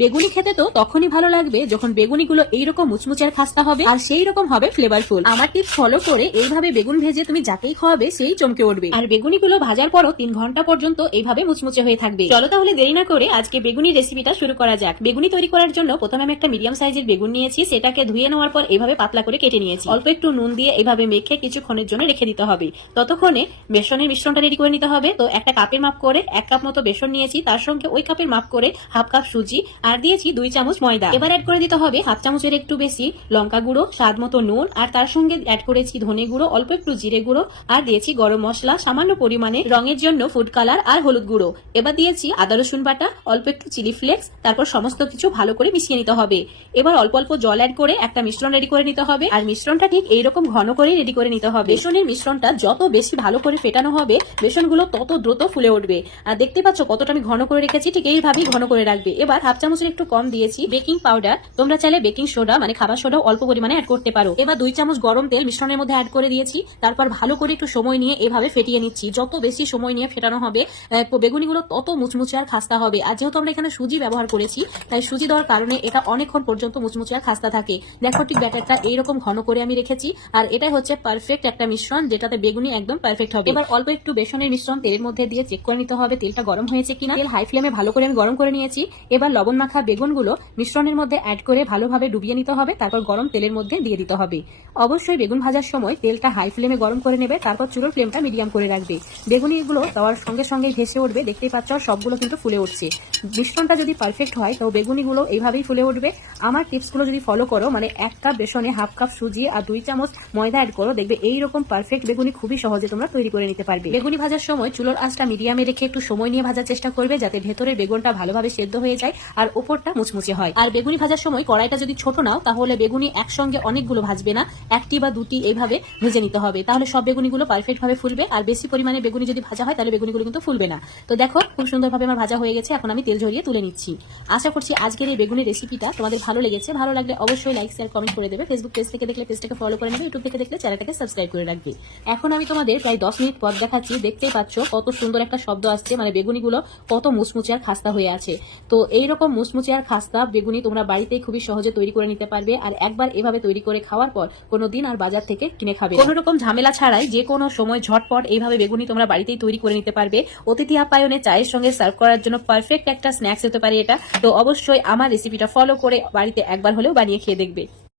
বেগুনি খেতে তো তখনই ভালো লাগবে যখন বেগুনিগুলো এইরকম মুচমুচের খাস্তা হবে আর সেই রকম হবে ফ্লেভারফুল আমার টিপস ফলো করে এইভাবে বেগুন ভেজে তুমি যাকেই খাওয়াবে সেই চমকে উঠবে। আর বেগুনিগুলো ভাজার পরও তিন ঘণ্টা পর্যন্ত এইভাবে মুচমুচে হয়ে থাকবে। চলো তাহলে দেরি না করে আজকে বেগুনি রেসিপিটা শুরু করা যাক। বেগুনি তৈরি করার জন্য প্রথমে আমি একটা মিডিয়াম সাইজের বেগুন নিয়েছি, সেটাকে ধুয়ে নেওয়ার পর এইভাবে পাতলা করে কেটে নিয়েছি। অল্প একটু নুন দিয়ে এইভাবে মেখে কিছুক্ষণের জন্য রেখে দিতে হবে। ততক্ষণে বেসনের মিশ্রণটা রেডি করে নিতে হবে। তো একটা কাপের মাপ করে এক কাপ মতো বেসন নিয়েছি, তার সঙ্গে ওই কাপের মাপ করে হাফ কাপ সুজি আর দিয়েছি দুই চামচ ময়দা। এবার অ্যাড করে দিতে হবে হাফ চামচের একটু বেশি লঙ্কা গুঁড়ো, স্বাদ মতো নুন, আর তার সঙ্গে অ্যাড করেছি ধনে গুঁড়ো, অল্প একটু জিরে গুঁড়ো, আর দিয়েছি গরম মশলা, সামান্য পরিমাণে রঙের জন্য ফুড কালার আর হলুদ গুঁড়ো। এবার দিয়েছি আদা, রসুন বাটা, অল্প একটু চিলি ফ্লেক্স তারপর সমস্ত কিছু ভালো করে মিশিয়ে নিতে হবে। এবার অল্প অল্প জল অ্যাড করে একটা মিশ্রণ রেডি করে নিতে হবে, আর মিশ্রণটা ঠিক এইরকম ঘন করে রেডি করে নিতে হবে। বেসনের মিশ্রণটা যত বেশি ভালো করে ফেটানো হবে, বেসনগুলো তত দ্রুত ফুলে উঠবে। আর দেখতে পাচ্ছ কতটা আমি ঘন করে রেখেছি, ঠিক এইভাবেই ঘন করে রাখবে। এবার হাফ চামচের একটু কম দিয়েছি বেকিং পাউডার তোমরা চাইলে বেকিং সোডা মানে খাবার সোডা অল্প পরিমাণে অ্যাড করতে পারো। এবার দুই চামচ গরম তেল মিশ্রণের মধ্যে অ্যাড করে দিয়েছি, তারপর ভালো করে একটু সময় নিয়ে এভাবে ফেটিয়ে নিচ্ছি। যত বেশি সময় নিয়ে ফেটানো হবে বেগুনিগুলো তত মুচমুচে আর খাস্তা হবে। আর যেহেতু আমরা এখানে সুজি ব্যবহার করেছি, তাই সুজি দেওয়ার কারণে এটা অনেকক্ষণ পর্যন্ত মুচমুচে আর খাস্তা থাকে। দেখো ঠিক ব্যাটারটা এইরকম ঘন করে আমি রেখেছি, আর এটাই হচ্ছে পারফেক্ট একটা মিশ্রণ, যেটাতে বেগুনি একদম পারফেক্ট হবে। এবার অল্প একটু বেসনের মিশ্রণ তেলের মধ্যে দিয়ে চেক করে নিতে হবে, তেলটা গরম হয়েছে কিনা। তেল হাই ফ্লেমে ভালো করে আমি গরম করে নিয়েছি। এবার লবণ মাখা বেগুনগুলো মিশ্রণের মধ্যে অ্যাড করে ভালোভাবে ডুবিয়ে নিতে হবে, তারপর গরম তেলের মধ্যে দিয়ে দিতে হবে। অবশ্যই বেগুন ভাজার সময় তেলটা হাই ফ্লেমে গরম করে নেবে, তারপর চুলোর ফ্লেমটা মিডিয়াম করে রাখবে। বেগুনিগুলো দেওয়ার সঙ্গে সঙ্গে ভেসে উঠবে, দেখতেই পাচ্ছ সবগুলো কিন্তু ফুলে উঠছে। মিশ্রণটা যদি পারফেক্ট হয়, তো বেগুনিগুলো এইভাবেই ফুলে উঠবে। আমার টিপসগুলো যদি ফলো করো মানে এক কাপ বেসনে হাফ কাপ সুজি আর দুই চামচ ময়দা অ্যাড করো, দেখবে এইরকম পারফেক্ট বেগুনি খুবই সহজে তোমরা তৈরি করে নিতে পারবে। বেগুনি ভাজার সময় চুলোর আঁচটা মিডিয়ামে রেখে একটু সময় নিয়ে ভাজার চেষ্টা করবে, যাতে ভেতরের বেগুনটা ভালোভাবে সেদ্ধ হয়ে যায়, আর ওপরটা মুচমুচে হয়। আর বেগুনি ভাজার সময় কড়াইটা যদি ছোট নাও, তাহলে বেগুনি একসঙ্গে অনেকগুলো ভাজবে না। একটি বা দুটি এইভাবে ভেজে নিতে হবে। তাহলে সব বেগুনিগুলো পারফেক্ট ভাবে ফুলবে। আর বেশি পরিমাণে বেগুনি যদি ভাজা হয়, তাহলে বেগুনিগুলো কিন্তু ফুলবে না। তো দেখো, খুব সুন্দরভাবে আমার ভাজা হয়ে গেছে। এখন আমি তেল ঝরিয়ে তুলে নিচ্ছি। আশা করছি আজকের এই বেগুনের রেসিপিটা তোমাদের ভালো লেগেছে। ভালো লাগলে অবশ্যই লাইক শেয়ার কমেন্ট করে দেবে। ফেসবুক পেজ থেকে দেখলে পেজটাকে ফলো করে নেবে। ইউটিউব থেকে দেখলে চ্যানেলটাকে সাবস্ক্রাইব করে রাখবে। এখন আমি তোমাদের প্রায় দশ মিনিট পর দেখাচ্ছি। দেখতেই পাচ্ছ, কত সুন্দর একটা শব্দ আসছে। মানে বেগুনিগুলো কত মুচমুচে আর খাস্তা হয়ে আছে। তো এইরকম মুচমুচে আর খাস্তা বেগুনি তোমরা বাড়িতে খুবই সহজে তৈরি করে নিতে পারবে। আর একবার এভাবে তৈরি করে খাওয়ার পর কোনো দিন আর বাজার থেকে কিনে খাবে কোনো রকম ঝামেলা ছাড়াই যে কোনো সময় ঝটপট এইভাবে বেগুনি তোমরা বাড়িতেই তৈরি করে নিতে পারবে। অতিথি আপ্যায়নে চায়ের সঙ্গে সার্ভ করার জন্য পারফেক্ট একটা স্ন্যাক্স হতে পারে এটা। তো অবশ্যই আমার রেসিপিটা ফলো করে বাড়িতে একবার হলেও বানিয়ে খেয়ে দেখবে।